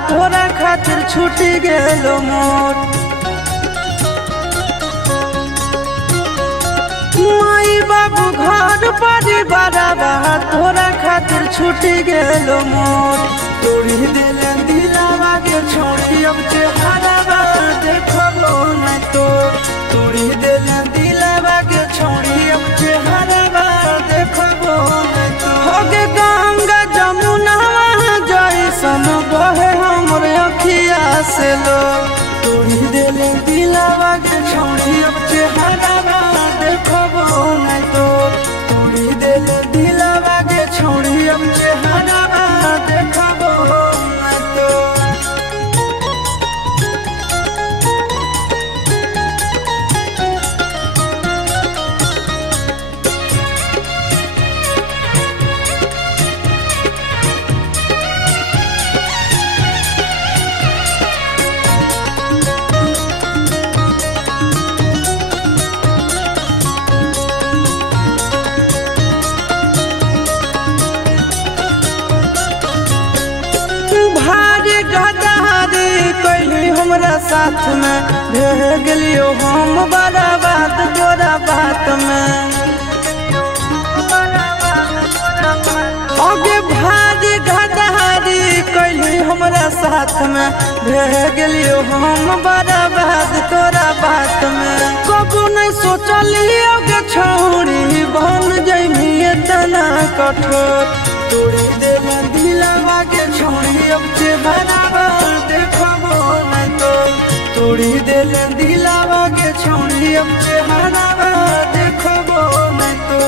तोरा खातिर छूटी गेलो मोर। माई बाबू घर परिवार तोरा खातिर छूटी गेलो मोर। तोड़ी दिल दिलावा के छोड़ी अब चेहरा देखबो न तो। तोड़ी दिल दिलावा के छोड़ी अब चेहरा देखबो न तो। होगे गंगा जमुना जैसन बहे हमर अखिया से लो। तोड़ी दिल दिलावा के छोड़ी अब चेहरा देखबो न तो। तोड़ी दिल दिलावा के छोड़ी अब चेहरा देखबो न तो। भारी गदारी कैली हमरा साथ में भेह गेलियो हम बड़ा बात तोरा बात में। आगे भारी गदारी कैली हमरा साथ में भेह गेलियो हम बड़ा बात तोरा बात में। कबू नहीं सोचलियो गे छौरी बन जइमी इतना कठोर। तोड़ी दिल दिलावा के छोड़ी अब चेहरा देखबो न तो। तोड़ी दिल दिलावा के छोड़ी अब चेहरा देखबो न तो।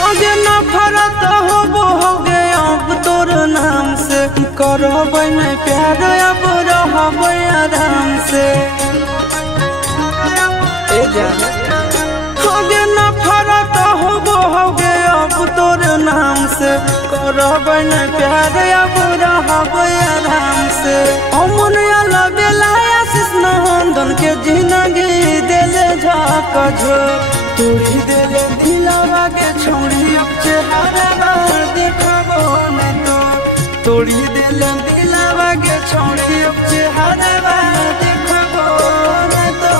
आगे नफरत होगे अब तोर नाम से। करबै नहीं प्यार अब रहबै आराम से। आगे नफरत होगे अब तोर नाम से। करबै नहीं प्यार अब रहबै आराम से। अमन अलबेला आशीष नंदन के जिंदगी दिल झकझोर। तोड़ी दिल दिलावा के छोड़ी अब चेहरा देखबो न तो। तोड़ी दिल दिलावा के छोड़ी अब चेहरा देखबो न तो।